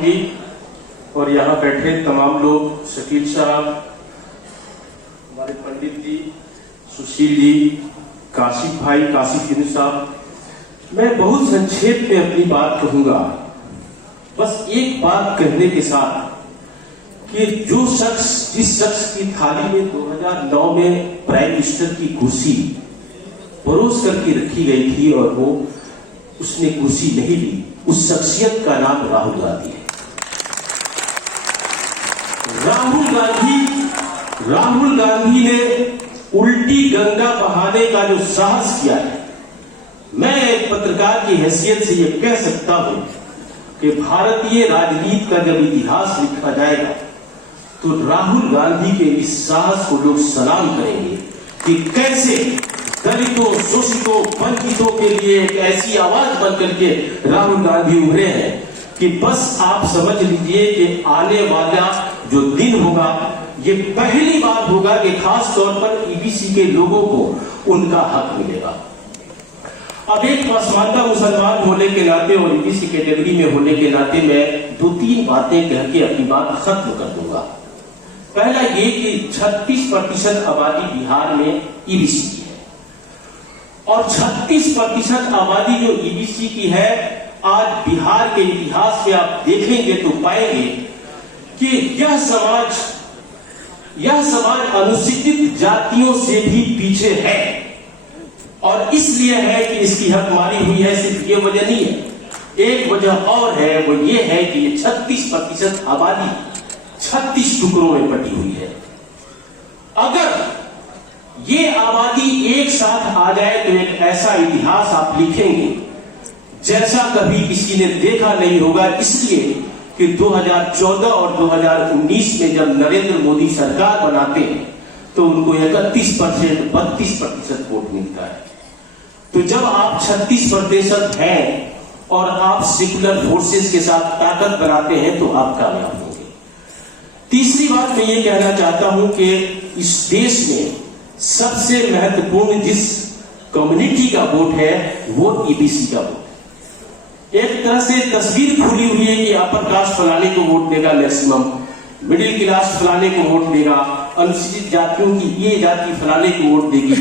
जी और यहाँ बैठे तमाम लोग, शकील साहब, हमारे पंडित जी, सुशील जी, काशिफ भाई, काशिफ साहब, मैं बहुत संक्षेप में अपनी बात कहूंगा। बस एक बात कहने के साथ कि जिस शख्स की थाली में 2009 में प्राइम मिनिस्टर की कुर्सी परोस करके रखी गई थी और वो उसने कुर्सी नहीं ली, उस शख्सियत का नाम राहुल गांधी है। राहुल गांधी ने उल्टी गंगा बहाने का जो साहस किया है, मैं एक पत्रकार की हैसियत से यह कह सकता हूं कि भारतीय राजनीति का जब इतिहास लिखा जाएगा तो राहुल गांधी के इस साहस को लोग सलाम करेंगे कि कैसे दलितों, शोषितों, वंचितों के लिए एक ऐसी आवाज बन करके राहुल गांधी उभरे हैं कि बस आप समझ लीजिए कि आने वाला जो दिन होगा ये पहली बार होगा कि खास तौर पर ईबीसी के लोगों को उनका हक मिलेगा। अब एक पसमानदा मुसलमान होने के नाते और ईबीसी कैटेगरी में होने के नाते मैं 2-3 बातें कह के अपनी बात खत्म कर दूंगा। पहला ये कि 36% आबादी बिहार में ईबीसी की है और 36% आबादी जो ईबीसी की है, आज बिहार के इतिहास में आप देखेंगे तो पाएंगे कि यह समाज अनुसूचित जातियों से भी पीछे है और इसलिए है कि इसकी हकमारी हुई है। सिर्फ ये वजह नहीं है, एक वजह और है, वो ये है कि ये 36% आबादी 36 टुकड़ों में बटी हुई है। अगर ये आबादी एक साथ आ जाए तो एक ऐसा इतिहास आप लिखेंगे जैसा कभी किसी ने देखा नहीं होगा, इसलिए कि 2014 और 2019 में जब नरेंद्र मोदी सरकार बनाते हैं तो उनको 31%, 32% वोट मिलता है। तो जब आप 36% हैं और आप सेकुलर फोर्सेस के साथ ताकत बनाते हैं तो आप कामयाब होंगे। तीसरी बात मैं ये कहना चाहता हूं कि इस देश में सबसे महत्वपूर्ण जिस कम्युनिटी का वोट है वो ईबीसी का वोट। एक तरह से तस्वीर खुली हुई है कि अपर कास्ट फलाने को वोट देगा, मैक्सिमम मिडिल क्लास फलाने को वोट देगा, अनुसूचित जातियों की ये जाति फलाने को वोट देगी।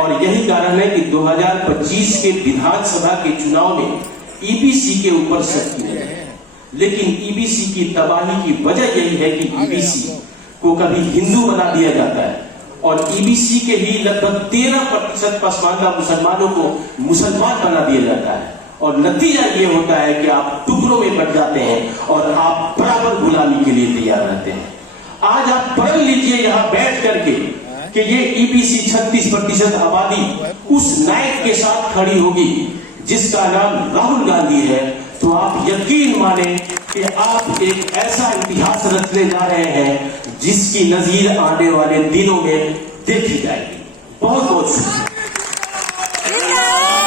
और यही कारण है कि 2025 के विधानसभा के चुनाव में ईबीसी के ऊपर शक्ति नहीं है। लेकिन ईबीसी की तबाही की वजह यही है कि ईबीसी को कभी हिंदू बना दिया जाता है और ईबीसी के ही लगभग 13% पसमानदा मुसलमानों को मुसलमान बना दिया जाता है और नतीजा ये होता है कि आप टुकड़ों में बट जाते हैं और आप बराबर गुलामी के लिए तैयार रहते हैं। आज आप पढ़ लीजिए यहाँ बैठ करके कि ये ईबीसी 36% आबादी उस नायक के साथ खड़ी होगी जिसका नाम राहुल गांधी है, तो आप यकीन माने कि आप एक ऐसा इतिहास रचने जा रहे हैं जिसकी नजीर आने वाले दिनों में देखी जाएगी। बहुत बहुत शुक्रिया।